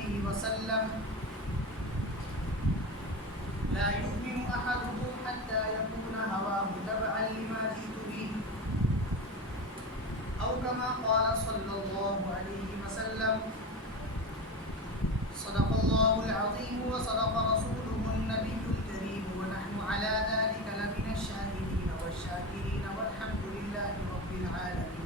عليه وسلم لا يؤمن أحدكم حتى يكون هواه تبعا لما جئت به أو كما قال صلى الله عليه وسلم صدق الله العظيم وصدق رسوله النبي الكريم ونحن على ذلك لمن الشاهدين والشاكرين والحمد لله رب العالمين.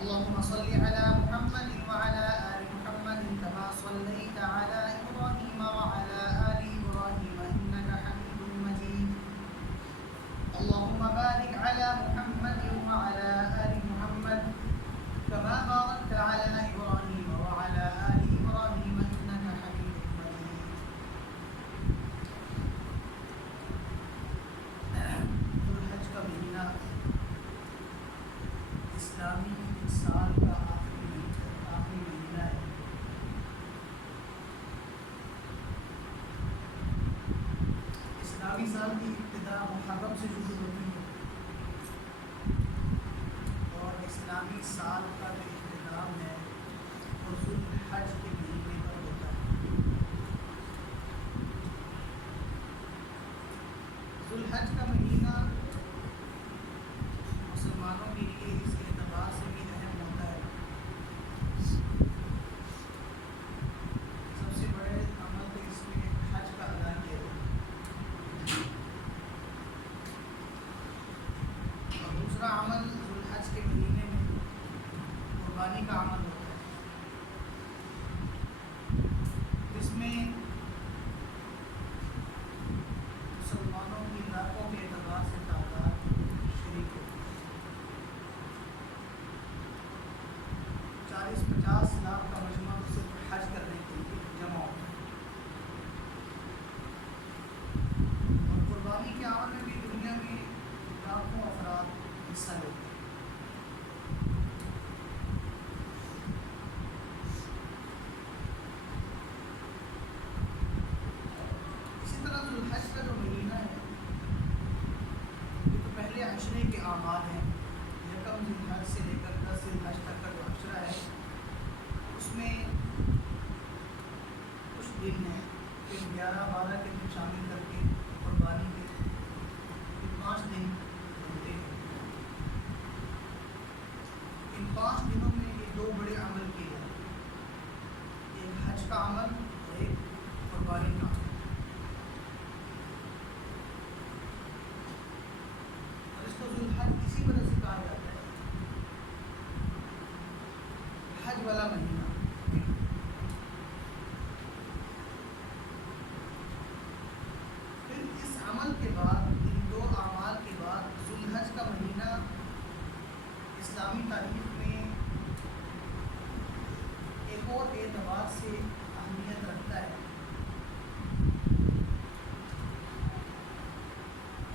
اللهم صل على محمد وعلى آل محمد كما صليت على إبراهيم وعلى آل إبراهيم إنك حميد مجيد. اللهم بارك على محمد وعلى آل محمد كما باركت على إبراهيم وعلى آل إبراهيم إنك حميد مجيد. ذوالحج کا مہینہ اسلامی سال کا آخری مہینہ ہے. اسلامی سال کی ابتدا محرم سے شروع ہوتی ہے اور اسلامی سال کا جو اختتام ہے وہ ذوالحج کے مہینے پر ہوتا ہے. ذوالحج کا مہینہ مسلمانوں کے لیے اس اعتبار سے بھی اہم ہوتا ہے. سب سے بڑے عمل تو اس میں حج کا ادا کیا ہے اور دوسرا عمل ذوالحج کے مہینے میں قربانی کا عمل ہوتا ہے جس میں مسلمانوں کی لاکھوں کے اعتبار سے تعداد شریک ہوتی ہے. 40-50 لاکھ کا مجمع صرف حج کرنے کے لیے جمع ہوتا ہے اور قربانی کے عمل میں بھی دنیا میں لاکھوں افراد حصہ لیتے ہیں. اسی طرح ذوالحج کا جو مہینہ ہے یہ تو پہلے عشرے کے اعمال ہیں. یکم ذوالحج سے لے کر 10 ذوالحج تک کا جو عشرہ ہے اس میں کچھ دن ہیں پھر 11-12 کے دن شامل کر کے قربانی کے پھر 5 دن ہوتے ہیں. ان 5 دنوں میں یہ 2 بڑے عمل کیے جاتے ہیں, ایک حج کا عمل اور ایک قربانی کا عمل. اور اس کو ذوالحج اسی وجہ سے کہا جاتا ہے حج والا مہینہ. پھر اس عمل کے بعد ان 2 اعمال کے بعد ذوالحج کا مہینہ اسلامی تاریخ میں ایک اور اعتبار سے اہمیت رکھتا ہے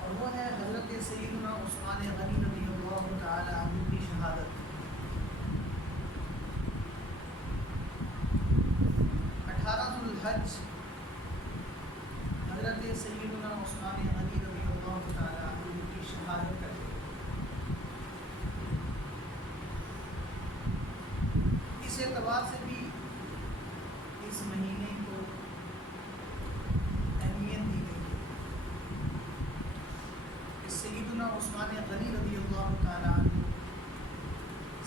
اور وہ ہے حضرت سیدنا عثمان غنی رضی اللہ تعالی عنہ کی شہادت. 18 ذوالحج حضرت سیدنا عثمان غنی رضی اللہ تعالی عنہ کی شہادت کرتے ہیں. اس اعتبار سے بھی اس مہینے کو اہمیت دی گئی ہے کہ سیدنا عثمان غنی رضی اللہ تعالی عنہ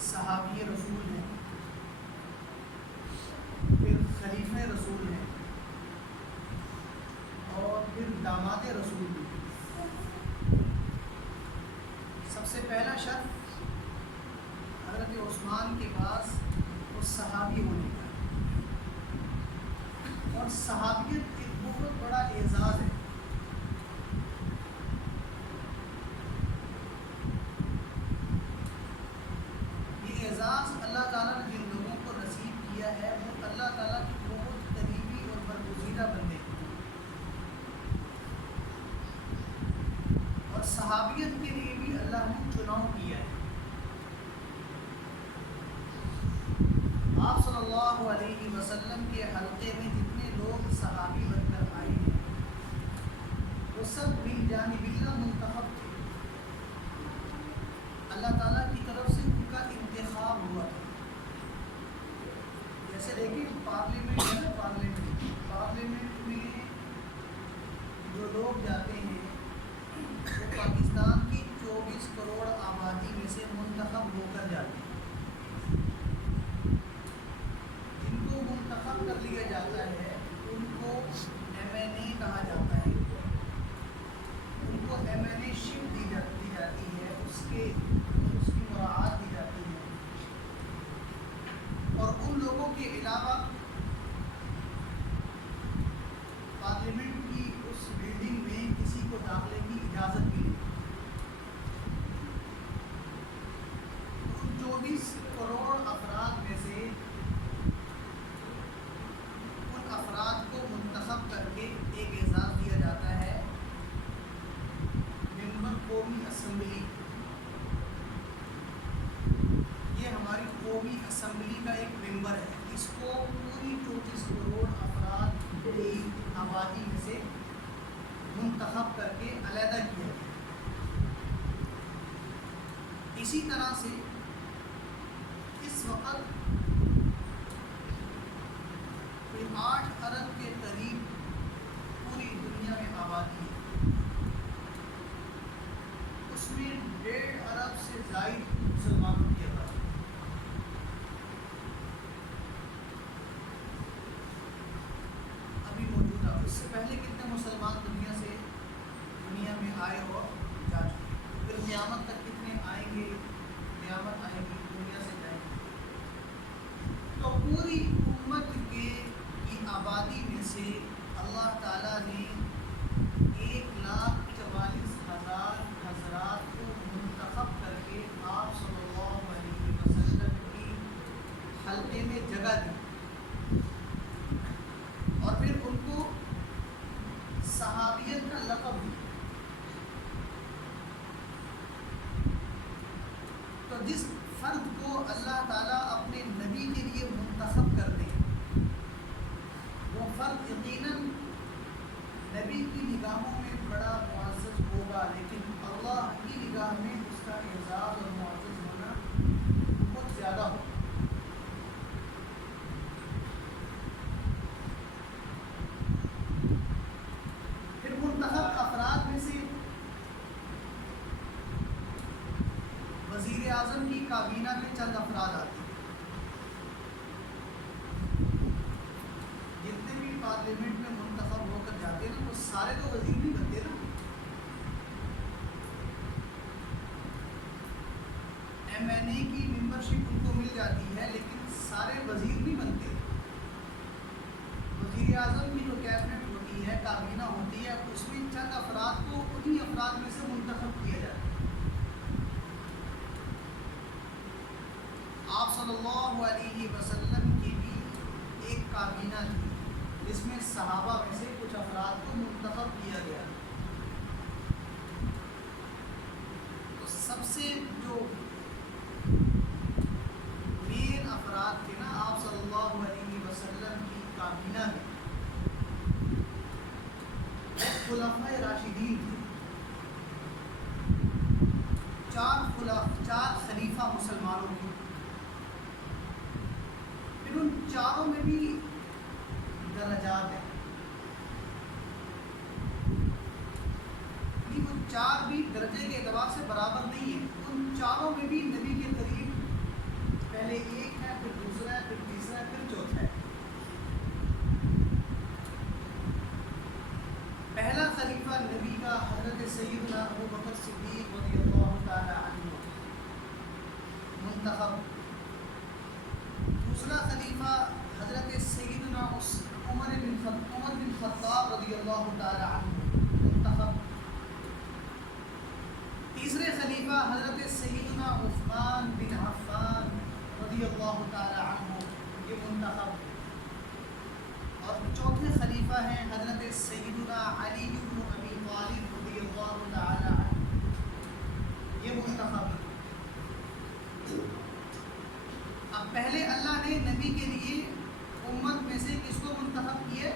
صحابی رسول ہیں, پھر خلیفہ رسول ہیں اور پھر داماد رسول بھی. سب سے پہلا شرط حضرت عثمان کے پاس وہ صحابی ہونے کا, اور صحابیت ایک بہت بڑا اعزاز ہے. یہ اعزاز اللہ تعالیٰ نے جن لوگوں کو نصیب کیا ہے وہ اللہ تعالیٰ کی بہت قریبی اور برگزیدہ بندے ہیں. اور صحابیت کے لیے بھی اللہ نے چناؤ کیا ہے. آپ صلی اللہ علیہ وسلم کے حلقے میں جتنے لوگ صحابی بن کر آئے ہیں وہ سب من جانب اللہ منتخب تھے. اللہ تعالیٰ کی طرف سے ان کا انتخاب ہوا تھا کہ جیسے دیکھیں پارلیمنٹ ہے نا، پارلیمنٹ میں جو لوگ جاتے ہیں وہ پاکستان کی 24 کروڑ آبادی میں سے منتخب ہو کر جاتے ہیں. جن کو منتخب کر لیا جاتا ہے ان کو ایم این اے کہا جاتا ہے. ان کو ایم این اے شپ دی جاتی ہے، اس کی مراعات دی جاتی ہے. اور ان لوگوں کے علاوہ پارلیمنٹ کی اس بلڈنگ میں کسی کو داخلے کی اجازت بھی نہیں. 24 کروڑ افراد میں سے ان افراد کو منتخب کر کے ایک اعزاز دیا جاتا ہے ممبر قومی اسمبلی. یہ ہماری قومی اسمبلی کا ایک ممبر ہے. اس کو پوری 24 کروڑ افراد کی آبادی میں سے منتخب کر کے علیحدہ کیا گیا. اسی طرح سے اس وقت 8 ارب کے قریب پوری دنیا میں آبادی ہے. اس میں 1.5 ارب سے زائد مسلمانوں کی آبادی. ابھی موجودہ اس سے پہلے کتنے مسلمان دنیا میں آئے اور جا چکے. پھر قیامت تک کتنے آئیں گے، قیامت آئے گی دنیا سے جائیں گے. تو پوری امت کی آبادی میں سے اللہ تعالیٰ نے 1,44,000 حضرات کو منتخب کر کے آپ صلی اللہ علیہ وسلم کی حلقے میں جگہ دی اور پھر ان کو صحابیت کا لقب دیا. تو جس فرد کو اللہ تعالیٰ اپنے نبی کے لیے منتخب کر دے وہ فرد یقیناً نبی کی نگاہوں میں بڑا معزز ہوگا، لیکن اللہ کی نگاہ میں اس کا اعزاز اور معزز ہونا بہت زیادہ ہوگا. پھر منتخب افراد میں سے وزیر اعظم کی کابینہ میں چند افراد آتے ہیں. جتنے بھی پارلیمنٹ میں منتخب ہو کر جاتے ہیں نا وہ سارے تو وزیر نہیں بنتے نا. ایم این اے کی ممبرشپ ان کو مل جاتی ہے لیکن سارے وزیر نہیں بنتے. وزیر اعظم کی جو کیبنٹ ہوتی ہے، کابینہ ہوتی ہے، اس میں چند افراد کو انہی افراد میں سے منتخب کیا جاتا ہے. آپ صلی اللہ علیہ وسلم کی بھی ایک کابینہ تھی جس میں صحابہ میں سے کچھ افراد کو منتخب کیا گیا. تو سب سے جو مین افراد تھے نا آپ صلی اللہ علیہ وسلم کی کابینہ میں، خلفائے راشدین تھے. 4 خلیفہ مسلمانوں کے. پھر ان چاروں میں بھی درجات ہیں. وہ 4 بھی درجے کے اعتبار سے برابر نہیں ہیں. ان چاروں میں بھی نبی کے قریب پہلے ایک ہے، پھر دوسرا ہے، پھر تیسرا ہے، پھر چوتھا ہے. پہلا خلیفہ نبی کا حضرت سیدنا ابوبکر صدیق رضی اللہ تعالی عنہ منتخب. دوسرا خلیفہ حضرت سیدنا عمر بن خطاب رضی اللہ تعالی عنہ منتخب. تیسرے خلیفہ حضرت سیدنا عثمان بن عفان رضی اللہ تعالی عنہ یہ منتخب. اور چوتھے خلیفہ ہیں حضرت سیدنا علی بن ابی طالب رضی اللہ تعالی عنہ یہ منتخب. اب پہلے اللہ نے نبی کے لیے امت میں سے کس کو منتخب کیا؟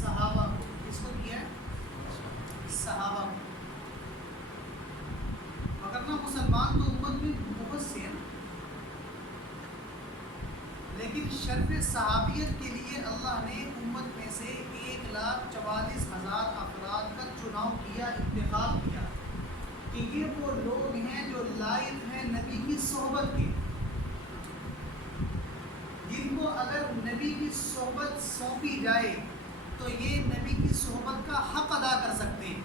صحابہ کو. کس کو کیا؟ صحابہ کو. مگر نا مسلمان تو امت میں بہت سے ہیں. لیکن شرف صحابیت کے لیے اللہ نے امت میں سے 1,44,000 افراد کا چناؤ کیا، انتخاب کیا کہ یہ وہ لوگ ہیں جو لائق ہیں نبی کی صحبت کے، جن کو اگر نبی کی صحبت سونپی جائے تو یہ نبی کی صحبت کا حق ادا کر سکتے ہیں۔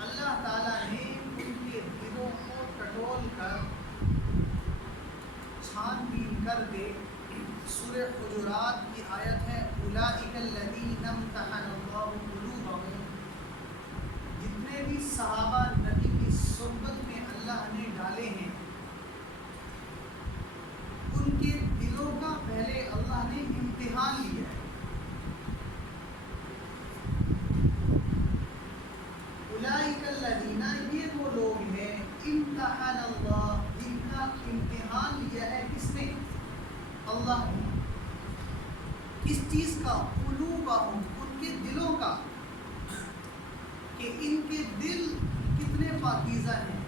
اللہ تعالیٰ نے ان کے دلوں کو ٹٹول کر چھان بین کر کے سورہ حجرات کی آیت ہے اولئک الذین امتحن اللہ قلوبہم، جتنے بھی صحابہ نبی کی صحبت میں اللہ نے ڈالے ہیں ان کے دلوں کا پہلے اللہ نے امتحان لیا ہے۔ اولئک الذین، یہ وہ لوگ ہیں امتحن اللہ، جن کا امتحان لیا ہے کس نے؟ اللہ نے۔ کس چیز کا؟ قلوبہم، ان کے دلوں کا، کہ ان کے دل کتنے پاکیزہ ہیں۔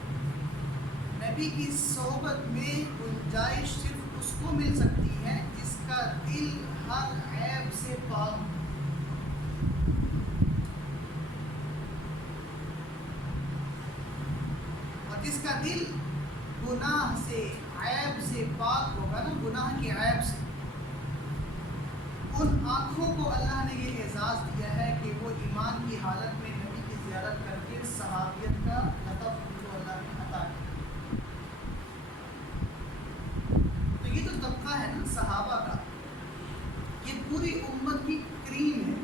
نبی کی صحبت میں گنجائش صرف اس کو مل سکتی ہے جس کا دل ہر عیب سے پاک ہو۔ اور جس کا دل گناہ سے، عیب سے پاک ہوگا نا، گناہ کے عیب سے، ان آنکھوں کو اللہ نے یہ اعزاز دیا ہے کہ وہ ایمان کی حالت میں نبی کی زیارت کر کے صحابیت کا لطف ان کو اللہ نے عطا کیا۔ تو یہ جو طبقہ ہے نا صحابہ کا، یہ پوری امت کی کریم ہے۔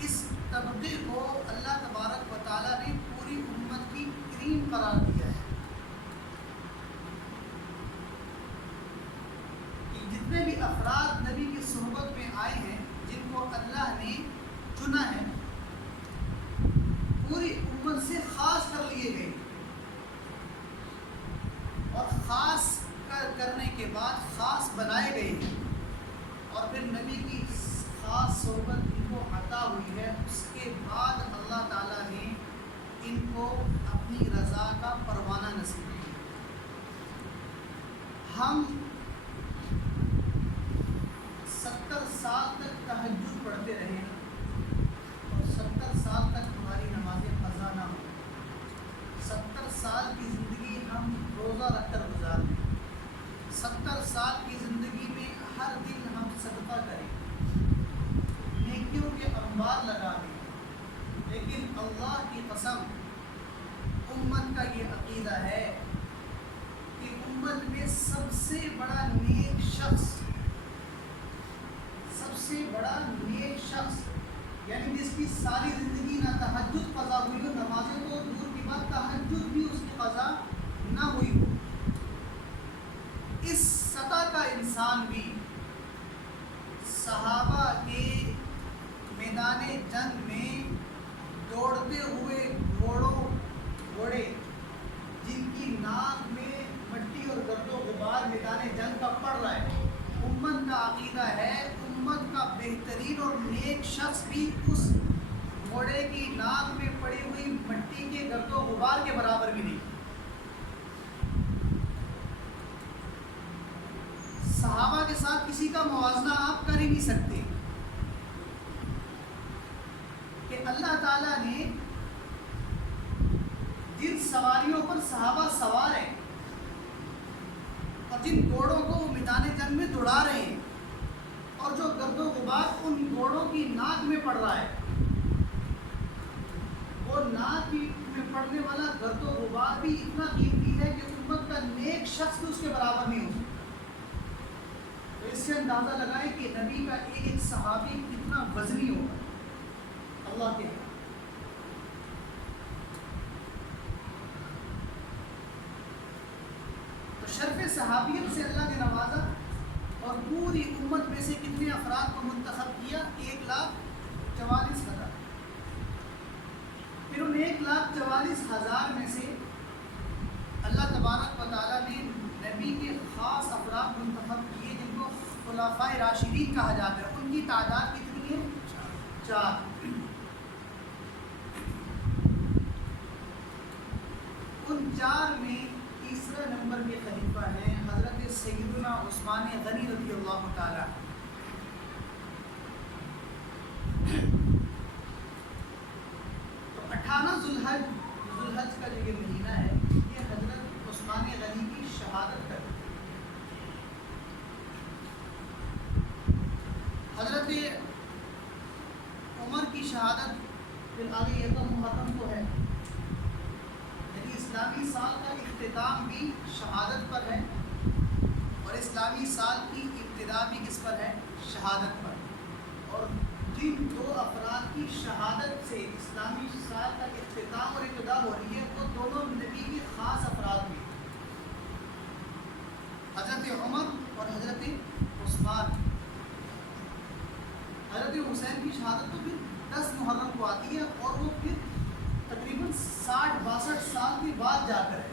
اس طبقے کو اللہ تبارک و تعالیٰ نے پوری امت کی کریم قرار دیا ہے کہ جتنے بھی افراد نبی کی صحبت میں آئے ہیں، جن کو اللہ نے چنا ہے، پوری امت سے خاص کر لیے گئے، اور خاص کرنے کے بعد خاص بنائے گئے ہیں، اور پھر نبی کی خاص صحبت ان کو عطا ہوئی ہے۔ اس کے بعد اللہ تعالیٰ نے ان کو اپنی رضا کا پروانہ نصیب کیا۔ ہم 70 سال تک تہجد پڑھتے رہے اور 70 سال تک ہماری نمازیں قضا نہ ہو، 70 سال کی زندگی ہم روزہ رکھ کر گزار دیں، 70 سال کی زندگی میں ہر دن ہم صدقہ کریں، نیکیوں کے انبار لگا دیں، لیکن اللہ کی قسم امت کا یہ عقیدہ ہے کہ امت میں سب سے بڑا نیک شخص، سب سے بڑا نیک شخص، یعنی جس کی ساری زندگی نہ تہجد قضا ہوئی ہو، نمازیں تو دور کی بات، تہجد بھی اس کی قضا نہ ہوئی ہو، اس سطح کا انسان بھی صحابہ کے میدان جنگ میں دوڑتے ہوئے گھوڑے جن کی ناک میں مٹی اور گرد و غبار میدان جنگ کا پڑ رہا ہے، امت کا عقیدہ ہے امت کا بہترین اور نیک شخص بھی اس گھوڑے کی ناک میں پڑی ہوئی مٹی کے گرد و غبار کے برابر بھی نہیں۔ صحابہ کے ساتھ کسی کا موازنہ آپ کر ہی نہیں سکتے کہ اللہ تعالیٰ نے جن سواریوں پر صحابہ سوار ہیں اور جن گھوڑوں کو وہ میدان جنگ میں دوڑا رہے ہیں، اور جو گرد و غبار ان گھوڑوں کی ناک میں پڑ رہا ہے، وہ ناک میں پڑنے والا گرد و غبار بھی اتنا قیمتی ہے کہ امت کا نیک شخص بھی اس کے برابر نہیں ہو سکتا۔ تو اس سے اندازہ لگائیں کہ نبی کا ایک صحابی کتنا وزنی ہوگا اللہ کے۔ تو شرف صحابیت سے اللہ نے نوازا اور پوری امت میں سے کتنے افراد کو منتخب کیا؟ 1,44,000۔ پھر ان 1,44,000 میں سے اللہ تبارک و تعالیٰ نے نبی کے خاص افراد منتخب کیے جن کو خلفائے راشدین کہا جاتا ہے۔ ان کی تعداد کتنی کتنی ہیں؟ 4. ان 4 میں تیسرے نمبر کے خلیفہ ہیں حضرت سیدنا عثمان غنی رضی اللہ تعالیٰ. تو 18 ذوالحج کا جو یہ مہینہ ہے یہ حضرت عثمان غنی کی شہادت کا. حضرت عمر کی شہادت بالآخر یکم محرم کو ہے، یعنی اسلامی سال کا اختتام بھی شہادت پر ہے اور اسلامی سال کی ابتدا بھی کس پر ہے؟ شہادت پر. اور جن 2 افراد کی شہادت سے اسلامی سال کا اختتام اور ابتدا ہو رہی ہے وہ دونوں نبی کے خاص افراد بھی، حضرت عمر اور حضرت عثمان. حضرت حسین کی شہادت تو پھر 10 محرم کو آتی ہے اور وہ پھر تقریباً 60-62 سال کے بعد جا کر ہے.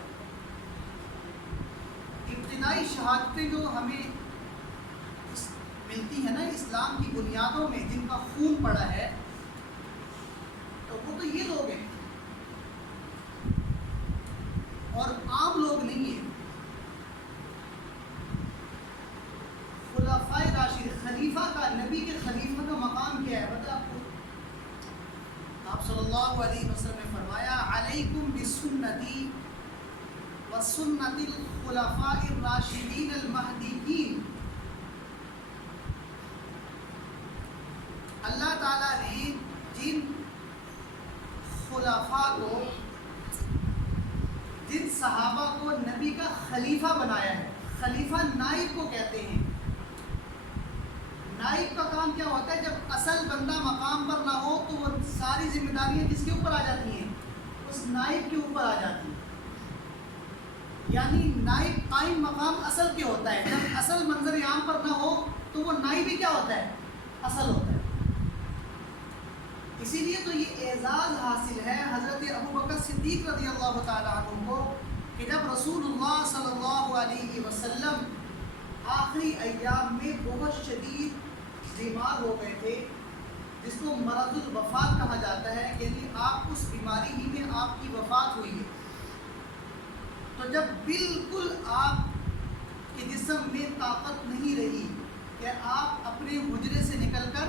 ابتدائی شہادتیں جو ہمیں ملتی ہیں نا اسلام کی بنیادوں میں جن کا خون پڑا ہے تو وہ تو یہ لوگ ہیں اور عام لوگ نہیں ہیں. خلفائے راشد، خلیفہ کا، نبی کے خلیفہ کا مقام کیا ہے بتا آپ کو؟ آپ صلی اللہ علیہ وسلم نے فرمایا علیکم بسنتی وسنت الخلفاء الراشدین المہدیین. اللہ تعالیٰ نے جن خلفاء کو، جن صحابہ کو نبی کا خلیفہ بنایا ہے، خلیفہ نائب کو کہتے ہیں. نائب کا کام کیا ہوتا ہے؟ جب اصل بندہ مقام پر نہ ہو تو وہ ساری ذمہ داریاں کس کے اوپر آ جاتی ہیں؟ اس نائب کے اوپر آ جاتی ہیں. یعنی نائب قائم مقام اصل کے ہوتا ہے، جب اصل منظر عام پر نہ ہو تو وہ نائب ہی کیا ہوتا ہے؟ اصل ہوتا ہے. اسی لیے تو یہ اعزاز حاصل ہے حضرت ابوبکر صدیق رضی اللہ تعالیٰ عنہ کو کہ جب رسول اللہ صلی اللہ علیہ وسلم آخری ایام میں بہت شدید بیمار ہو گئے تھے، جس کو مرض الوفات کہا جاتا ہے، یعنی آپ اس بیماری ہی میں آپ کی وفات ہوئی ہے. تو جب بالکل آپ کے جسم میں طاقت نہیں رہی کہ آپ اپنے حجرے سے نکل کر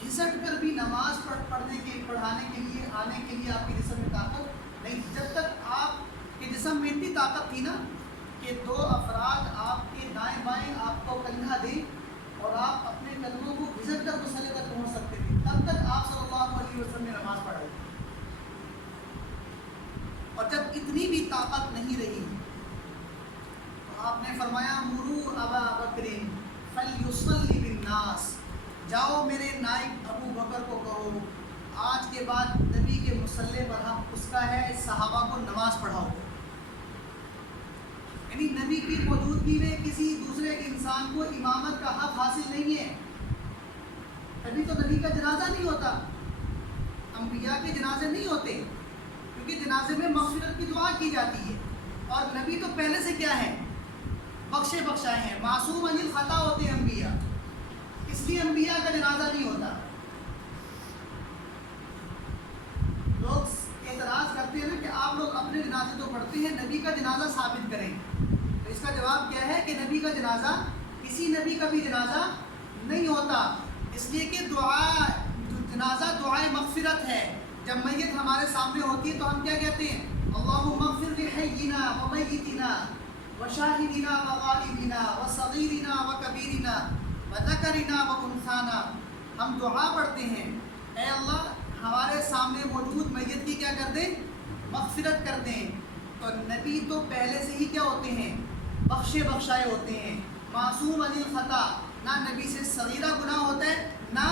گھسٹ کر بھی نماز پڑھانے کے لیے آنے کے لیے آپ کے جسم میں طاقت نہیں، جب تک آپ کے جسم میں اتنی طاقت تھی نا کہ 2 افراد آپ کے دائیں بائیں آپ کو کندھا دیں اور آپ اپنے قدموں کو گھسٹ کر مصلی تک پہنچ سکتے تھے، تب تک آپ صلی اللہ علیہ وسلم نے نماز پڑھائی. اور جب اتنی بھی طاقت نہیں رہی تو آپ نے فرمایا مرو ابا بکر فلیصلی بالناس، جاؤ میرے نائب ابو بکر کو کہو آج کے بعد نبی کے مصلی پر ہم اس کا ہے صحابہ کو نماز پڑھاؤ. یعنی نبی کی موجودگی میں کسی دوسرے انسان کو امامت کا حق حاصل نہیں ہے. کبھی تو نبی کا جنازہ نہیں ہوتا، انبیاء کے جنازے نہیں ہوتے، کیونکہ جنازے میں مغفرت کی دعا کی جاتی ہے اور نبی تو پہلے سے کیا ہے؟ بخشے بخشائے ہیں، معصوم عن الخطا ہوتے ہیں انبیاء، اس لیے انبیاء کا جنازہ نہیں ہوتا. لوگ اعتراض کرتے ہیں نا کہ آپ لوگ اپنے جنازے تو پڑھتے ہیں، نبی کا جنازہ ثابت کریں. تو اس کا جواب کیا ہے کہ نبی کا جنازہ کسی نبی کا بھی جنازہ نہیں ہوتا، اس لیے کہ جنازہ دعائے مغفرت ہے. جب میت ہمارے سامنے ہوتی ہے تو ہم کیا کہتے ہیں؟ اللہم اغفر لحینا ومیتنا وشاہدنا وغائبنا وصغیرنا وکبیرنا وذکرنا وانثانا. ہم دعا پڑھتے ہیں اے اللہ ہمارے سامنے موجود میت کی کیا کر دیں؟ مغفرت کر دیں. تو نبی تو پہلے سے ہی کیا ہوتے ہیں؟ بخشے بخشائے ہوتے ہیں، معصوم عن الخطا. نہ نبی سے صغیرہ گناہ ہوتا ہے نہ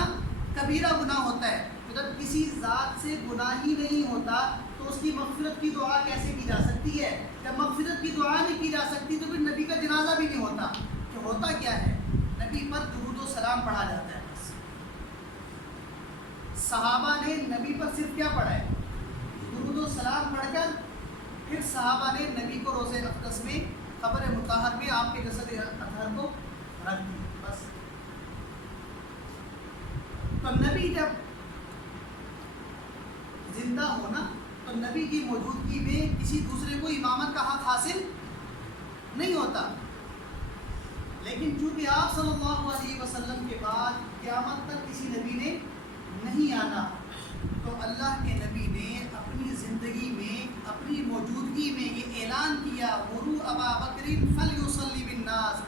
کبیرہ گناہ ہوتا ہے. تو جب کسی ذات سے گناہ ہی نہیں ہوتا تو اس کی مغفرت کی دعا کیسے کی جا سکتی ہے؟ جب مغفرت کی دعا نہیں کی جا سکتی تو پھر نبی کا جنازہ بھی نہیں ہوتا. کہ ہوتا کیا ہے؟ نبی پر درود و سلام پڑھا جاتا ہے. بس صحابہ نے نبی پر صرف کیا پڑھا ہے؟ درود و سلام پڑھ کر پھر صحابہ نے نبی کو روضہ اقدس میں قبر مطہر میں آپ کے جسد اطہر کو رکھ دیا. بس تو نبی جب زندہ ہونا تو نبی کی موجودگی میں کسی دوسرے کو امامت کا حق حاصل نہیں ہوتا، لیکن چونکہ آپ صلی اللہ علیہ وسلم کے بعد قیامت تک کسی نبی نے نہیں آنا، تو اللہ کے نبی نے اپنی زندگی میں اپنی موجودگی میں یہ اعلان کیا، مروا ابا بکر فلیصلی بالناس،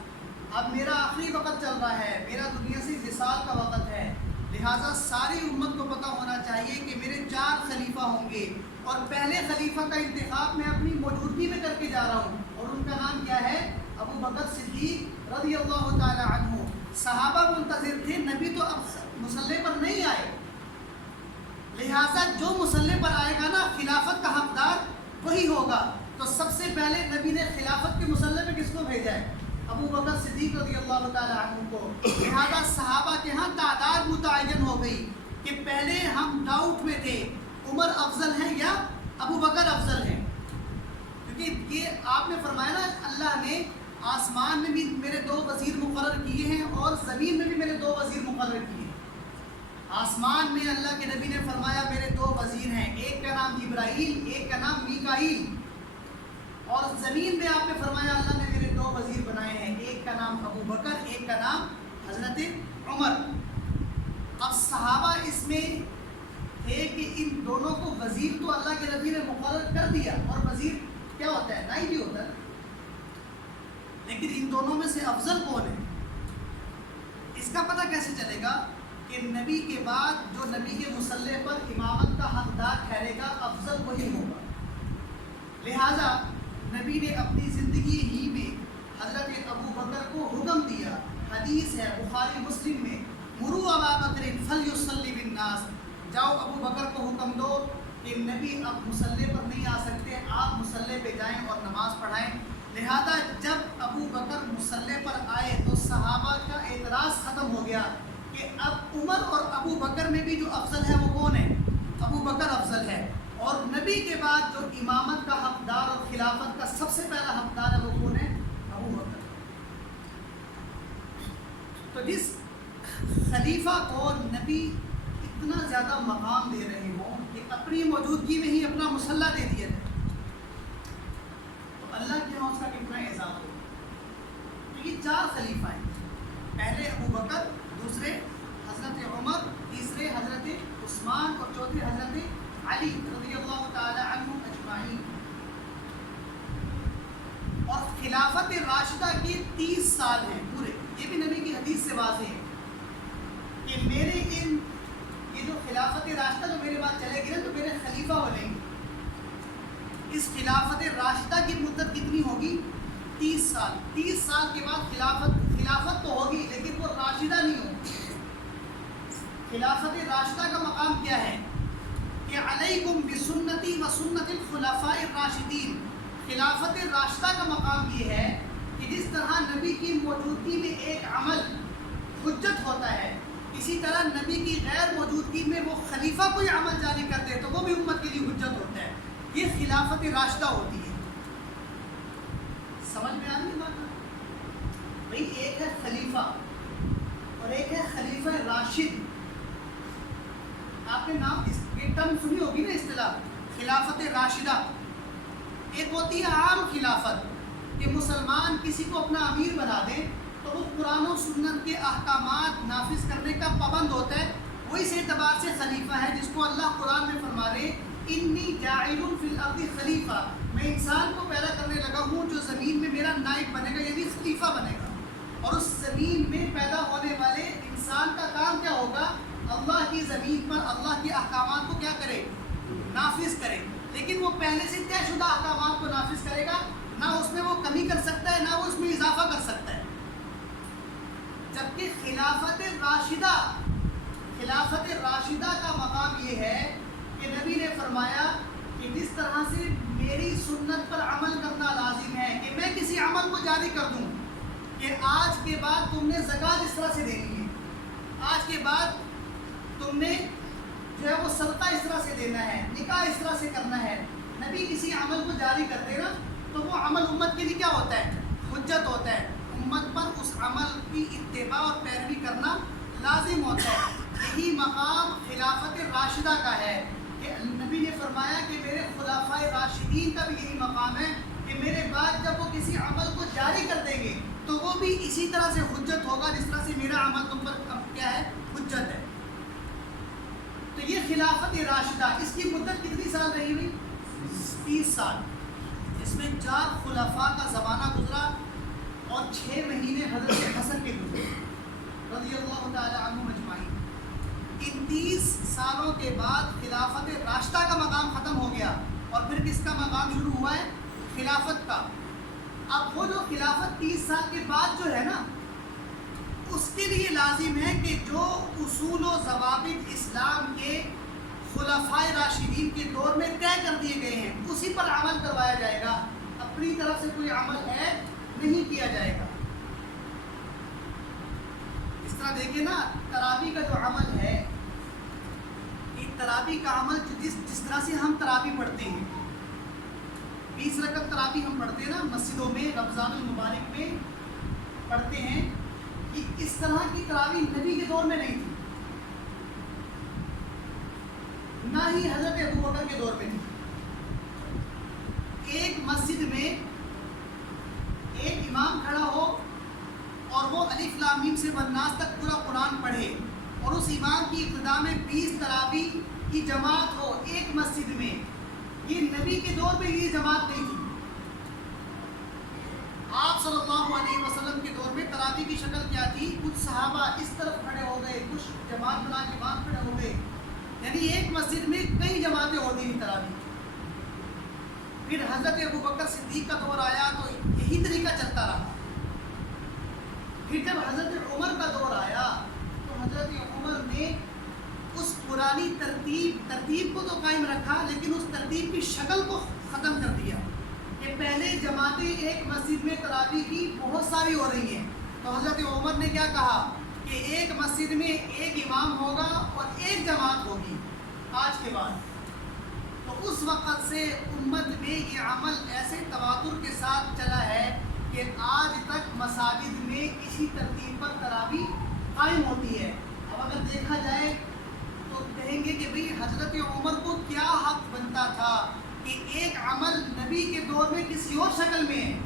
اب میرا آخری وقت چل رہا ہے، میرا دنیا سے وصال کا وقت ہے، لہٰذا ساری امت کو پتہ ہونا چاہیے کہ میرے 4 خلیفہ ہوں گے، اور پہلے خلیفہ کا انتخاب میں اپنی موجودگی میں کر کے جا رہا ہوں، اور ان کا نام کیا ہے؟ ابو بکر صدیق رضی اللہ تعالی عنہ۔ صحابہ منتظر تھے، نبی تو اب مصلی پر نہیں آئے، لہٰذا جو مصلی پر آئے گا نا خلافت کا حقدار وہی ہوگا، تو سب سے پہلے نبی نے خلافت کے مصلی پہ کس کو بھیجا ہے؟ ابو بکر صدیق رضی اللہ تعالی عنہ کو۔ لہٰذا صحابہ کے ہاں تعداد متعین ہو گئی کہ پہلے ہم ڈاؤٹ میں تھے عمر افضل ہے یا ابو بکر افضل ہے، کیونکہ یہ آپ نے فرمایا نا اللہ نے آسمان میں بھی میرے 2 وزیر مقرر کیے ہیں اور زمین میں بھی میرے 2 وزیر مقرر کیے ہیں۔ آسمان میں اللہ کے نبی نے فرمایا میرے 2 وزیر ہیں، ایک کا نام جبرائیل، ایک کا نام میکائیل، اور زمین میں آپ نے فرمایا اللہ نے میرے 2 وزیر بنائے ہیں، ایک کا نام ابو بکر، ایک کا نام حضرت عمر۔ اب صحابہ اس میں تھے کہ ان دونوں کو وزیر تو اللہ کے نبی نے مقرر کر دیا، اور وزیر کیا ہوتا ہے؟ نائب بھی ہوتا ہے، لیکن ان دونوں میں سے افضل کون ہے؟ اس کا پتہ کیسے چلے گا کہ نبی کے بعد جو نبی کے مصلی پر امامت کا حقدار ٹھہرے گا افضل وہی ہوگا۔ لہٰذا نبی نے اپنی زندگی ہی میں حضرت ابو بکر کو حکم دیا، حدیث ہے بخاری مسلم میں، مروا ابا بکر فلیصلی بالناس، جاؤ ابو بکر کو حکم دو کہ نبی اب مصلی پر نہیں آ سکتے، آپ مصلی پہ جائیں اور نماز پڑھائیں۔ لہذا جب ابو بکر مصلی پر آئے تو صحابہ کا اعتراض ختم ہو گیا کہ اب عمر اور ابو بکر میں بھی جو افضل ہے وہ کون ہے؟ ابو بکر افضل ہے، اور نبی کے بعد جو امامت کا حقدار اور خلافت کا سب سے پہلا حقدار ہے وہ کون ہے؟ ابو بکر۔ تو جس خلیفہ کو نبی اتنا زیادہ مقام دے رہے ہوں کہ اپنی موجودگی میں ہی اپنا مصلی دے دیا جائے، تو اللہ کے یہاں اس کا کتنا اعزاز ہوگا۔ تو یہ 4 خلیفہ ہیں، پہلے ابو بکر، دوسرے حضرت عمر، تیسرے حضرت عثمان، اور چوتھے حضرت علی رضی اللہ تعالی عنہ اجمعین۔ اور خلافت راشدہ کے 30 سال ہیں پورے، یہ بھی نبی کی حدیث سے واضح ہے کہ میرے یہ جو خلافت راشدہ جو میرے بعد چلے گئے تو میرے خلیفہ بنیں گے۔ اس خلافت راشدہ کی مدت کتنی ہوگی؟ 30 سال۔ 30 سال کے بعد خلافت تو ہوگی لیکن وہ راشدہ نہیں ہوگی۔ خلافت راشدہ کا مقام کیا ہے کہ علیکم بسنتی و سنت الخلفاء الراشدین۔ خلافت راشدہ کا مقام یہ ہے کہ جس طرح نبی کی موجودگی میں ایک عمل حجت ہوتا ہے، اسی طرح نبی کی غیر موجودگی میں وہ خلیفہ کوئی عمل جاری کر دے تو وہ بھی امت کے لیے حجت ہوتا ہے۔ یہ خلافت راشدہ ہوتی ہے۔ سمجھ میں آ رہی بات؟ بھائی ایک ہے خلیفہ اور ایک ہے خلیفہ راشد۔ آپ نے نام یہ ٹرم سنی ہوگی نا، اصطلاح خلافت راشدہ۔ ایک ہوتی ہے عام خلافت کہ مسلمان کسی کو اپنا امیر بنا دیں تو وہ قرآن و سنت کے احکامات نافذ کرنے کا پابند ہوتا ہے، وہ اس اعتبار سے خلیفہ ہے جس کو اللہ قرآن میں فرما رہے انی جاعل فی الارض خلیفہ، میں انسان کو پیدا کرنے لگا ہوں جو زمین میں میرا نائب بنے گا، یعنی خلیفہ بنے گا۔ اور اس زمین میں پیدا ہونے والے انسان کا کام کیا ہوگا؟ اللہ کی زمین پر اللہ کے احکامات کو کیا کرے؟ نافذ کرے۔ لیکن وہ پہلے سے طے شدہ احکامات کو نافذ کرے گا، نہ اس میں وہ کمی کر سکتا ہے نہ وہ اس میں اضافہ کر سکتا ہے۔ جبکہ خلافت راشدہ کا مقام یہ ہے کہ نبی نے فرمایا کہ جس طرح سے میری سنت پر عمل کرنا لازم ہے کہ میں کسی عمل کو جاری کر دوں کہ آج کے بعد تم نے زکوٰۃ اس طرح سے دینی ہے، آج کے بعد تم نے جو ہے وہ صدقہ اس طرح سے دینا ہے، نکاح اس طرح سے کرنا ہے، نبی کسی عمل کو جاری کر دے نا تو وہ عمل امت کے لیے کیا ہوتا ہے؟ حجت ہوتا ہے، امت پر اس عمل کی اتباع اور پیروی کرنا لازم ہوتا ہے۔ یہی مقام خلافت راشدہ کا ہے کہ نبی نے فرمایا کہ میرے خلفائے راشدین کا بھی یہی مقام ہے کہ میرے بعد جب وہ کسی عمل کو جاری کر دیں گے تو وہ بھی اسی طرح سے حجت ہوگا جس طرح سے میرا عمل تم پر کیا ہے، حجت ہے۔ تو یہ خلافت راشدہ، اس کی مدت کتنی سال رہی ہوئی؟ 30 سال۔ اس میں 4 خلفاء کا زمانہ گزرا اور 6 مہینے حضرت حسن کے گزرے رضی اللہ تعالی عنہ اجمعین۔ ان 30 سالوں کے بعد خلافت راشدہ کا مقام ختم ہو گیا اور پھر کس کا مقام شروع ہوا ہے؟ خلافت کا۔ اب وہ جو خلافت 30 سال کے بعد جو ہے نا، اس کے لیے لازم ہے کہ جو اصول و ضوابط اسلام کے خلفائے راشدین کے دور میں طے کر دیے گئے ہیں اسی پر عمل کروایا جائے گا، اپنی طرف سے کوئی عمل ایڈ نہیں کیا جائے گا۔ اس طرح دیکھیں نا، تراویح کا جو عمل ہے، یہ تراویح کا عمل جس طرح سے ہم تراویح پڑھتے ہیں، 20 رکعت تراویح ہم پڑھتے ہیں نا مسجدوں میں، رمضان المبارک میں پڑھتے ہیں، کہ اس طرح کی تراویح نبی کے دور میں نہیں تھی، نہ ہی حضرت ابوبکر کے دور میں تھی۔ ایک مسجد میں ایک امام کھڑا ہو اور وہ الف لام میم سے والناس تک پورا قرآن پڑھے اور اس امام کی ابتدا میں 20 تراویح کی جماعت ہو ایک مسجد میں، یہ نبی کے دور میں یہ جماعت نہیں تھی۔ آپ صلی اللہ علیہ وسلم کے دور میں تراویح کی شکل کیا تھی؟ کچھ صحابہ اس طرف کھڑے ہو گئے، کچھ جماعت بنا کے بعد کھڑے ہو گئے، یعنی ایک مسجد میں کئی جماعتیں ہوتی تھیں تراویح۔ پھر حضرت ابوبکر صدیق کا دور آیا تو یہی طریقہ چلتا رہا۔ پھر جب حضرت عمر کا دور آیا تو حضرت عمر نے اس پرانی ترتیب کو تو قائم رکھا، لیکن اس ترتیب کی شکل کو ختم کر دیا کہ پہلے جماعتیں ایک مسجد میں تراویح کی بہت ساری ہو رہی ہیں، تو حضرت عمر نے کیا کہا کہ ایک مسجد میں ایک امام ہوگا اور ایک جماعت ہوگی آج کے بعد۔ تو اس وقت سے امت میں یہ عمل ایسے تواتر کے ساتھ چلا ہے کہ آج تک مساجد میں اسی ترتیب پر تراویح قائم ہوتی ہے۔ اب اگر دیکھا جائے تو کہیں گے کہ بھئی حضرت عمر کو کیا حق بنتا تھا کہ ایک عمل نبی کے دور میں کسی اور شکل میں ہے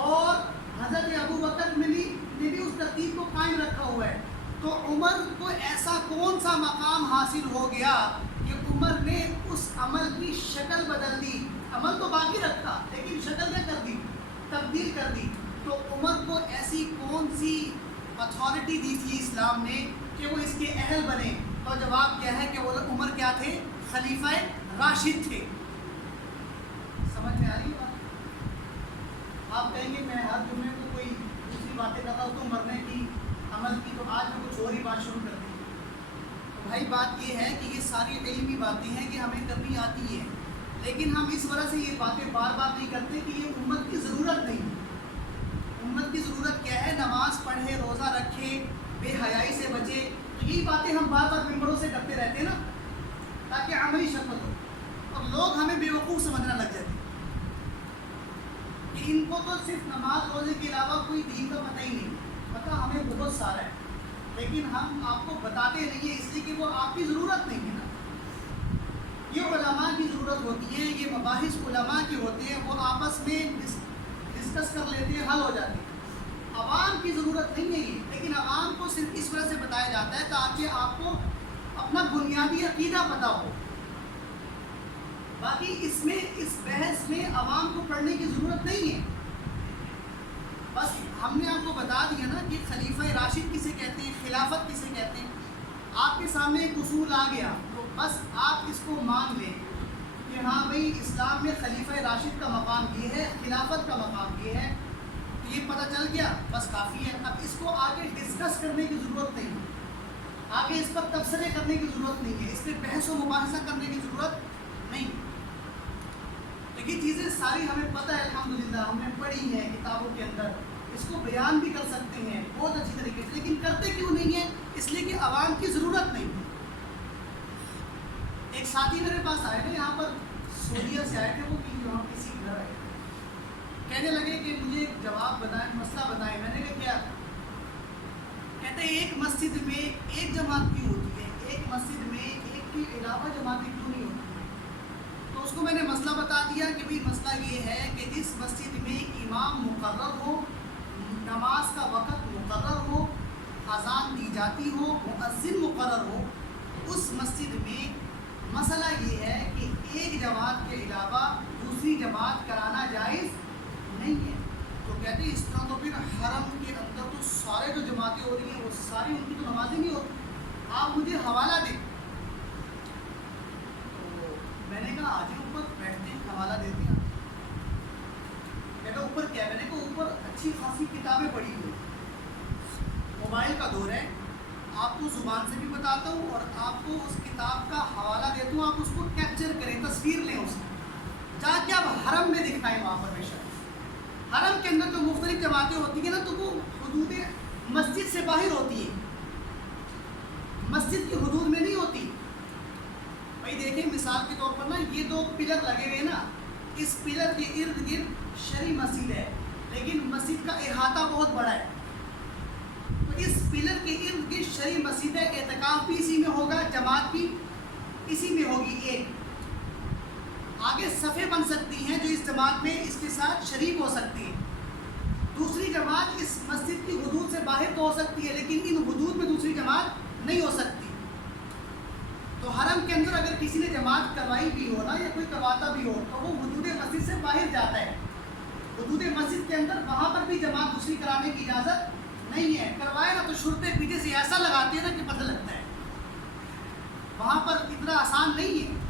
اور حضرت ابوبکر نے بھی اس ترتیب کو قائم رکھا ہوا ہے، تو عمر کو ایسا کون سا مقام حاصل ہو گیا کہ عمر نے اس عمل کی شکل بدل دی؟ عمل تو باقی رکھا لیکن شکل کیا کر دی؟ تبدیل کر دی۔ تو عمر کو ایسی کون سی اتھارٹی دی تھی اسلام نے کہ وہ اس کے اہل بنے؟ تو جواب کیا ہے کہ وہ عمر کیا تھے؟ خلیفہ راشد تھے۔ سمجھ میں آ رہی بات؟ آپ کہیں گے میں ہر جمعے کو کوئی دوسری باتیں کرتا ہوں تو مرنے کی عمل کی، تو آج میں کچھ اور ہی بات شروع کر دی۔ تو بھائی بات یہ ہے کہ یہ ساری علمی باتیں ہیں کہ ہمیں کرنی آتی ہیں، لیکن ہم اس وجہ سے یہ باتیں بار بار نہیں کرتے کہ یہ امت کی ضرورت نہیں۔ امت کی ضرورت کیا ہے؟ نماز پڑھے، روزہ رکھے، بے حیائی سے بچے۔ تو یہی باتیں ہم بار بار ممبروں سے کرتے رہتے ہیں نا، تاکہ عملی شکل ہو اور لوگ ہمیں بیوقوف سمجھنا لگ جاتے ہیں کہ ان کو تو صرف نماز روزے کے علاوہ کوئی دین کا پتہ ہی نہیں۔ پتہ ہمیں بہت سارا ہے، لیکن ہم آپ کو بتاتے نہیں ہیں اس لیے کہ وہ آپ کی ضرورت نہیں ہے نا۔ یہ علماء کی ضرورت ہوتی ہے، یہ مباحث علماء کے ہوتے ہیں، وہ آپس میں ڈسکس کر لیتے ہیں، حل ہو جاتے ہیں۔ عوام کی ضرورت نہیں ہے یہ، لیکن عوام کو صرف اس وجہ سے بتایا جاتا ہے تاکہ آپ کو اپنا بنیادی عقیدہ پتہ ہو۔ باقی اس بحث میں عوام کو پڑھنے کی ضرورت نہیں ہے۔ بس ہم نے آپ کو بتا دیا نا کہ خلیفہ راشد کسے کہتے ہیں، خلافت کسے کہتے ہیں۔ آپ کے سامنے ایک اصول آ گیا تو بس آپ اس کو مان لیں کہ ہاں بھئی اسلام میں خلیفہ راشد کا مقام یہ ہے، خلافت کا مقام یہ ہے، تو یہ پتہ چل گیا، بس کافی ہے۔ اب اس کو آگے ڈسکس کرنے کی ضرورت نہیں، آگے اس پر تبصرے کرنے کی ضرورت نہیں ہے، اس پہ بحث و مباحثہ کرنے کی ضرورت نہیں۔ تو یہ چیزیں ساری ہمیں پتہ ہے، الحمدللہ ہم نے پڑھی ہیں کتابوں کے اندر، اس کو بیان بھی کر سکتے ہیں بہت اچھی طریقے سے، لیکن کرتے کیوں نہیں ہیں؟ اس لیے کہ عوام کی ضرورت نہیں۔ ایک ساتھی میرے پاس آئے تھے، یہاں پر سعودیہ سے آئے تھے، وہ وہاں کسی گھر آئے تھے، کہنے لگے کہ مجھے ایک جواب بتائیں، مسئلہ بتائیں۔ میں نے کہا کیا؟ کہتے ہیں ایک مسجد میں ایک جماعت کیوں ہوتی ہے، علاوہ جماعتیں کیوں نہیں ہوتی؟ تو اس کو میں نے مسئلہ بتا دیا کہ بھئی مسئلہ یہ ہے کہ جس مسجد میں امام مقرر ہو، نماز کا وقت مقرر ہو، اذان دی جاتی ہو، مؤذن مقرر ہو، اس مسجد میں مسئلہ یہ ہے کہ ایک جماعت کے علاوہ دوسری جماعت کرانا جائز نہیں ہے۔ تو کہتے ہیں اس طرح تو پھر حرم کے اندر تو سارے جو جماعتیں ہو رہی ہیں وہ ساری ان کی تو نمازیں نہیں ہوتی، آپ مجھے حوالہ دیں۔ تو میں نے کہا آج اوپر بیٹھتے ہیں، حوالہ دیتے ہیں۔ کہتا اوپر کیا ہے؟ میں نے کہا اوپر اچھی خاصی کتابیں پڑھی ہوئی، موبائل کا دور ہے، آپ کو زبان سے بھی بتاتا ہوں اور آپ کو اس کتاب کا حوالہ دیتا ہوں، آپ اس کو کیپچر کریں، تصویر لیں اس کی، جا کے آپ حرم میں دکھائیں وہاں پر بے شک۔ حرم کے اندر جو مختلف جماعتیں ہوتی ہیں نا تو وہ حدود مسجد سے باہر ہوتی ہیں، مسجد کی حدود میں نہیں ہوتی۔ بھائی دیکھیں مثال کے طور پر نا یہ دو پلر لگے ہوئے نا، اس پلر کے ارد گرد شرعی مسجد ہے، لیکن مسجد کا احاطہ بہت بڑا ہے، تو اس پلر کے ارد گرد شرعی مسجد ہے، اعتکاف بھی اسی میں ہوگا، جماعت بھی اسی میں ہوگی۔ ایک آگے صفیں بن سکتی ہیں جو اس جماعت میں اس کے ساتھ شریک ہو سکتی ہیں، دوسری جماعت اس مسجد کی حدود سے باہر تو ہو سکتی ہے لیکن ان حدود میں دوسری جماعت نہیں ہو سکتی۔ تو حرم کے اندر اگر کسی نے جماعت کروائی بھی ہو نا یا کوئی کرواتا بھی ہو تو وہ حدود مسجد سے باہر جاتا ہے، حدود مسجد کے اندر وہاں پر بھی جماعت دوسری کرانے کی اجازت نہیں ہے۔ کروائے نا تو شرطیں پیچھے سے ایسا لگاتی ہے نا کہ پتہ لگتا ہے، وہاں پر اتنا آسان نہیں ہے۔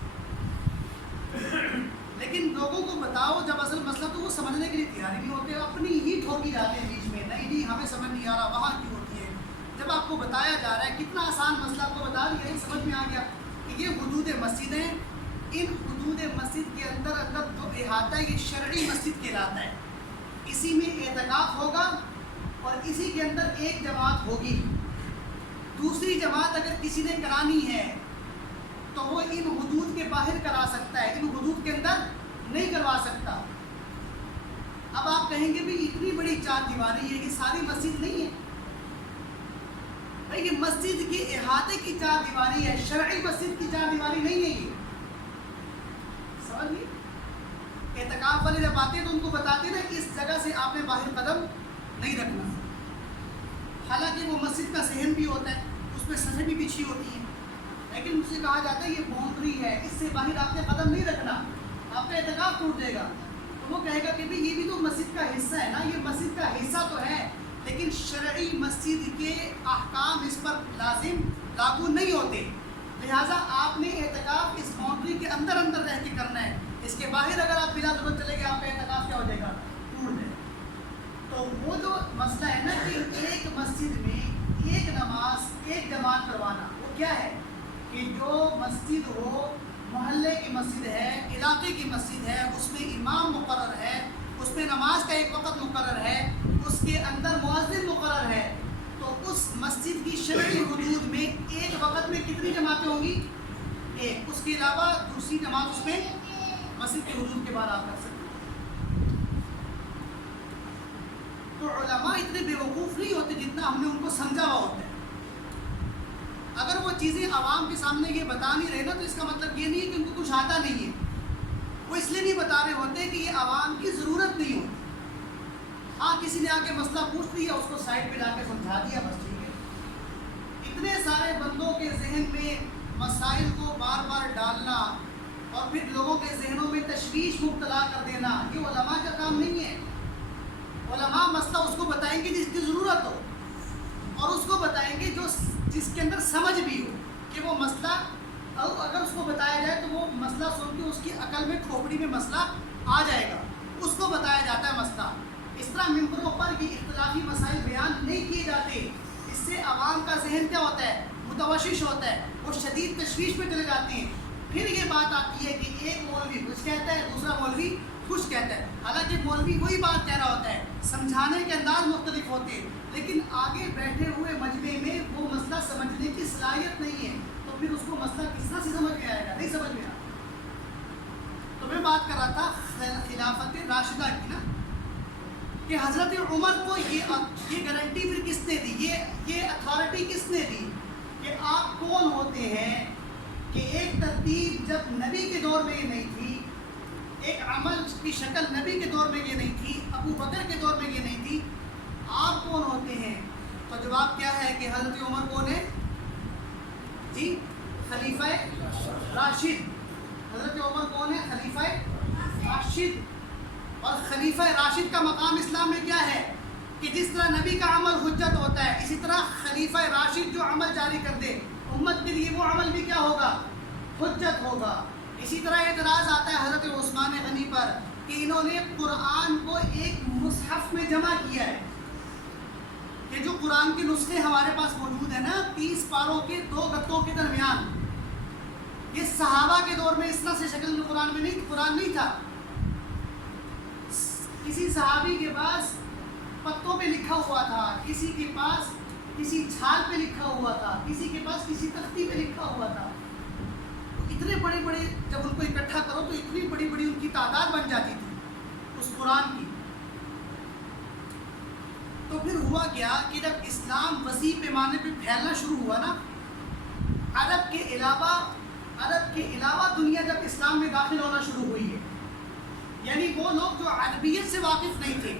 لیکن لوگوں کو بتاؤ جب اصل مسئلہ تو وہ سمجھنے کے لیے تیار نہیں ہوتے، اپنی ہی ٹھوکی جاتے ہیں بیچ میں، نہیں ہمیں سمجھ نہیں آ رہا وہاں کی ہوتی ہے۔ جب آپ کو بتایا جا رہا ہے کتنا آسان مسئلہ آپ کو بتا دیا، سمجھ میں آ گیا کہ یہ حدود مسجد ہیں، ان حدود مسجد کے اندر جو احاطہ ہے یہ شرعی مسجد کہلاتا ہے، اسی میں اعتکاف ہوگا اور اسی کے اندر ایک جماعت ہوگی۔ دوسری جماعت اگر کسی نے کرانی ہے تو وہ ان حدود کے باہر کرا سکتا ہے، ان حدود کے اندر نہیں کروا سکتا۔ اب آپ کہیں گے بھی اتنی بڑی چار دیواری ہے، یہ ساری مسجد نہیں ہے بھائی، یہ مسجد کے احاطے کی چار دیواری ہے، شرعی مسجد کی چار دیواری نہیں ہے۔ یہ سمجھ نہیں؟ اعتکاف والے جب آتے ہیں تو ان کو بتاتے ہیں نا کہ اس جگہ سے آپ نے باہر قدم نہیں رکھنا، حالانکہ وہ مسجد کا صحن بھی ہوتا ہے، اس میں صفیں بھی بچھی ہوتی ہیں، لیکن مجھ سے کہا جاتا ہے یہ باؤنڈری ہے، اس سے باہر آپ نے قدم نہیں رکھنا، آپ کا اعتکاف ٹوٹ جائے گا۔ تو وہ کہے گا کہ یہ بھی تو مسجد کا حصہ ہے نا، یہ مسجد کا حصہ تو ہے لیکن شرعی مسجد کے احکام اس پر لازم لاگو نہیں ہوتے، لہٰذا آپ نے اعتکاف اس باؤنڈری کے اندر رہ کے کرنا ہے، اس کے باہر اگر آپ بلا ضرورت چلے گئے آپ کا اعتکاف کیا ہو جائے گا؟ ٹوٹ جائے گا۔ تو وہ جو مسئلہ ہے نا کہ ایک مسجد میں ایک نماز ایک جماعت کروانا، وہ کیا ہے کہ جو مسجد ہو، محلے کی مسجد ہے، علاقے کی مسجد ہے، اس میں امام مقرر ہے، اس میں نماز کا ایک وقت مقرر ہے، اس کے اندر مؤذن مقرر ہے، تو اس مسجد کی شرعی حدود میں ایک وقت میں کتنی جماعتیں ہوں گی؟ ایک، اس کے علاوہ دوسری جماعت اس میں مسجد کی حدود کے بعد آپ کر سکتے ہیں۔ تو علماء اتنے بیوقوف نہیں ہوتے جتنا ہم نے ان کو سمجھا ہوا ہوتا ہے۔ اگر وہ چیزیں عوام کے سامنے یہ بتا نہیں رہے نا تو اس کا مطلب یہ نہیں ہے کہ ان کو کچھ آتا نہیں ہے، وہ اس لیے نہیں بتا رہے ہوتے کہ یہ عوام کی ضرورت نہیں ہوتی۔ ہاں کسی نے آ کے مسئلہ پوچھ لیا، اس کو سائڈ پہ لا کے سمجھا دیا، بس ٹھیک ہے۔ اتنے سارے بندوں کے ذہن میں مسائل کو بار بار ڈالنا اور پھر لوگوں کے ذہنوں میں تشویش مبتلا کر دینا، یہ علماء کا کام نہیں ہے۔ علماء مسئلہ اس کو بتائیں گے جس کی ضرورت ہو، اور اس کو بتائیں گے جس کے اندر سمجھ بھی ہو کہ وہ مسئلہ، اگر اس کو بتایا جائے تو وہ مسئلہ سن کے اس کی عقل میں کھوپڑی میں مسئلہ آ جائے گا، اس کو بتایا جاتا ہے مسئلہ۔ اس طرح ممبروں پر یہ اختلافی مسائل بیان نہیں کیے جاتے، اس سے عوام کا ذہن کیا ہوتا ہے؟ متوشش ہوتا ہے، وہ شدید تشویش میں چلے جاتے ہیں۔ پھر یہ بات آتی ہے کہ ایک مولوی کچھ کہتا ہے، دوسرا مولوی کچھ کہتا ہے، حالانکہ مولوی وہی بات کہہ رہا ہوتا ہے، سمجھانے کے انداز مختلف ہوتے ہیں، لیکن آگے بیٹھے ہوئے مجمع میں وہ مسئلہ سمجھنے کی صلاحیت نہیں ہے، تو پھر اس کو مسئلہ کس طرح سے سمجھ میں آئے گا؟ نہیں سمجھ میں آئے گا۔ تو میں بات کر رہا تھا خلافت راشدہ کی نا، کہ حضرت عمر کو یہ گارنٹی پھر کس نے دی، یہ اتھارٹی کس نے دی کہ آپ کون ہوتے ہیں کہ ایک جب نبی کے دور میں یہ نہیں تھی، ایک عمل کی شکل نبی کے دور میں یہ نہیں تھی، ابو بکر کے دور میں یہ نہیں تھی، آپ کون ہوتے ہیں؟ تو جواب کیا ہے کہ حضرت عمر کون ہے؟ جی خلیفہ راشد. حضرت عمر کون ہے؟ خلیفہ راشد. اور خلیفہ راشد کا مقام اسلام میں کیا ہے کہ جس طرح نبی کا عمل حجت ہوتا ہے، اسی طرح خلیفہ راشد جو عمل جاری کر دے امت کے لیے وہ عمل بھی کیا ہوگا؟ حجت ہوگا. اسی طرح اعتراض آتا ہے حضرت عثمان غنی پر کہ انہوں نے قرآن کو ایک مصحف میں جمع کیا ہے. کہ جو قرآن کے نسخے ہمارے پاس موجود ہیں نا 30 پاروں کے 2 گتوں کے درمیان، یہ صحابہ کے دور میں اس طرح سے شکل میں قرآن نہیں تھا. کسی صحابی کے پاس پتوں پہ لکھا ہوا تھا، کسی کے پاس کسی چھال پہ لکھا ہوا تھا، کسی کے پاس کسی تختی پہ لکھا ہوا تھا. اتنے بڑے بڑے جب ان کو اکٹھا کرو تو اتنی بڑی بڑی ان کی تعداد بن جاتی تھی اس قرآن کی. تو پھر ہوا کیا کہ جب اسلام وسیع پیمانے پہ پھیلنا شروع ہوا نا، عرب کے علاوہ دنیا جب اسلام میں داخل ہونا شروع ہوئی ہے، یعنی وہ لوگ جو عربیت سے واقف نہیں تھے،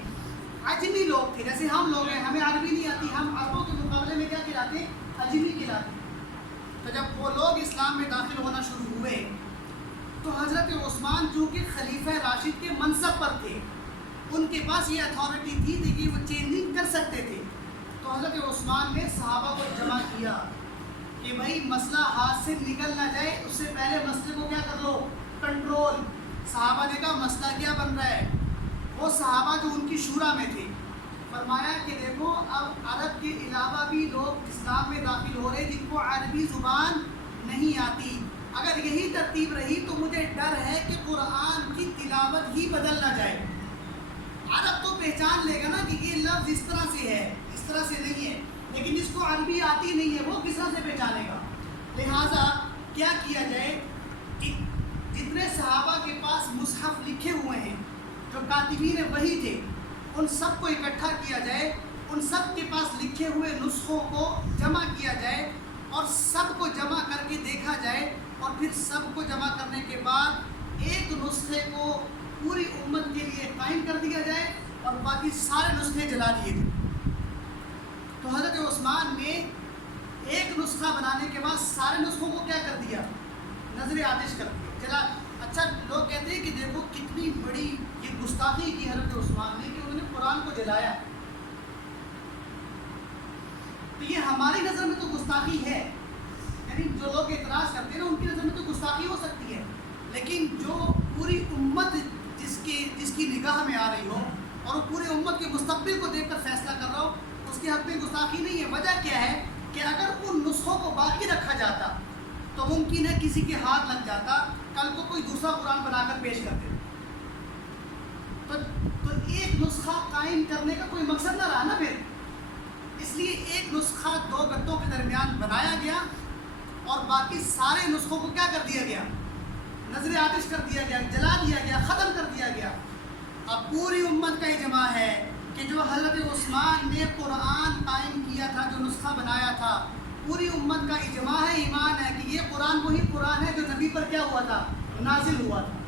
عجمی لوگ تھے، جیسے ہم لوگ ہیں، ہمیں عربی نہیں آتی، ہم عربوں کے مقابلے میں کیا کہلاتے ہیں؟ عجمی کہلاتے ہیں. تو جب وہ لوگ اسلام میں داخل ہونا شروع ہوئے تو حضرت عثمان چونکہ خلیفہ راشد کے منصب پر تھے، ان کے پاس یہ اتھارٹی تھی کہ وہ چینجنگ کر سکتے تھے. تو حضرت عثمان نے صحابہ کو جمع کیا کہ بھائی مسئلہ ہاتھ سے نکل نہ جائے، اس سے پہلے مسئلے کو کیا کر لو؟ کنٹرول. صحابہ نے کہا مسئلہ کیا بن رہا ہے؟ وہ صحابہ جو ان کی شورا میں تھے فرمایا کہ دیکھو اب عرب کے علاوہ بھی لوگ اسلام میں داخل ہو رہے جن کو عربی زبان نہیں آتی. اگر یہی ترتیب رہی تو مجھے ڈر ہے کہ قرآن کی تلاوت ہی بدل نہ جائے. عرب تو پہچان لے گا نا کہ یہ لفظ اس طرح سے ہے، اس طرح سے نہیں ہے، لیکن جس کو عربی آتی نہیں ہے وہ کس طرح سے پہچانے گا؟ لہٰذا کیا کیا جائے کہ جتنے صحابہ کے پاس مصحف لکھے ہوئے ہیں، جو کاتبین وحی تھے، ان سب کو اکٹھا کیا جائے، ان سب کے پاس لکھے ہوئے نسخوں کو جمع کیا جائے اور سب کو جمع کر کے دیکھا جائے، اور پھر سب کو جمع کرنے کے بعد ایک نسخے کو پوری امت کے لیے قائم کر دیا جائے اور باقی سارے نسخے جلا دیے گئے. تو حضرت عثمان نے ایک نسخہ بنانے کے بعد سارے نسخوں کو کیا کر دیا؟ نظر آتش کر دیا، جلا. اچھا لوگ کہتے ہیں کہ دیکھو کتنی بڑی یہ گستاخی کی حضرت عثمان نے کہ انہوں نے قرآن کو جلایا. تو یہ ہماری نظر میں تو گستاخی ہے، یعنی جو لوگ اعتراض کرتے ہیں نا ان کی نظر میں تو گستاخی ہو سکتی ہے، لیکن جو پوری امت جس کی نگاہ میں آ رہی ہو اور وہ پوری امت کے مستقبل کو دیکھ کر فیصلہ کر رہا ہو، اس کے حق میں گستاخی نہیں ہے. وجہ کیا ہے کہ اگر ان نسخوں کو باقی رکھا جاتا تو ممکن ہے کسی کے ہاتھ لگ جاتا، کل کو کوئی دوسرا قرآن بنا کر پیش کر دیتا. تو ایک نسخہ قائم کرنے کا کوئی مقصد نہ رہا نا پھر، اس لیے ایک نسخہ 2 گتوں کے درمیان بنایا گیا اور باقی سارے نسخوں کو کیا کر دیا گیا؟ نظر آتش کر دیا گیا، جلا دیا گیا، ختم کر دیا گیا. اب پوری امت کا اجماع ہے کہ جو حضرت عثمان نے قرآن قائم کیا تھا، جو نسخہ بنایا تھا، پوری امت کا اجماع ہے، ایمان ہے کہ یہ قرآن وہی قرآن ہے جو نبی پر کیا ہوا تھا؟ نازل ہوا تھا.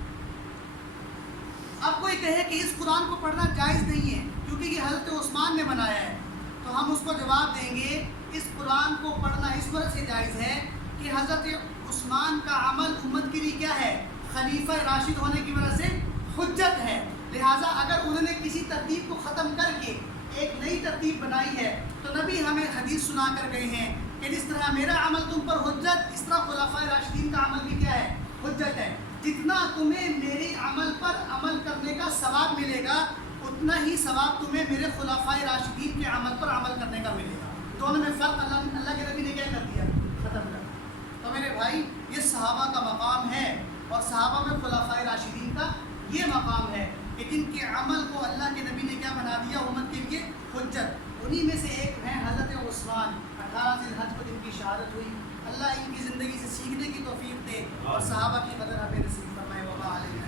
اب کوئی کہے کہ اس قرآن کو پڑھنا جائز نہیں ہے کیونکہ یہ حضرت عثمان نے بنایا ہے، تو ہم اس کو جواب دیں گے اس قرآن کو پڑھنا اس وجہ سے جائز ہے کہ حضرت عثمان کا عمل امت کے لیے کیا ہے؟ خلیفہ راشد ہونے کی وجہ سے حجت ہے. لہٰذا اگر انہوں نے کسی ترتیب کو ختم کر کے ایک نئی ترتیب بنائی ہے تو نبی ہمیں حدیث سنا کر گئے ہیں کہ جس طرح میرا عمل تم پر حجت، اس طرح خلفائے راشدین کا عمل بھی کیا ہے؟ حجت ہے. جتنا تمہیں میرے عمل پر عمل کرنے کا ثواب ملے گا اتنا ہی ثواب تمہیں میرے خلفائے راشدین کے عمل پر عمل کرنے کا ملے گا. دونوں میں فرق اللہ کے نبی نے کیا کر دیا؟ ختم کر. تو میرے بھائی یہ صحابہ کا مقام ہے اور صحابہ میں خلفائے راشدین کا یہ مقام ہے کہ جن کے عمل کو اللہ کے نبی نے کیا بنا دیا؟ امت کے لیے حجت. انہی میں سے ایک ہیں حضرت عثمان. 18 ذی الحج کو جن کی شہادت ہوئی، اللہ ان کی زندگی سے سیکھنے کی توفیق دے اور صحابہ کی قدر ہمیں نصیب فرمائے. وبا علیہ.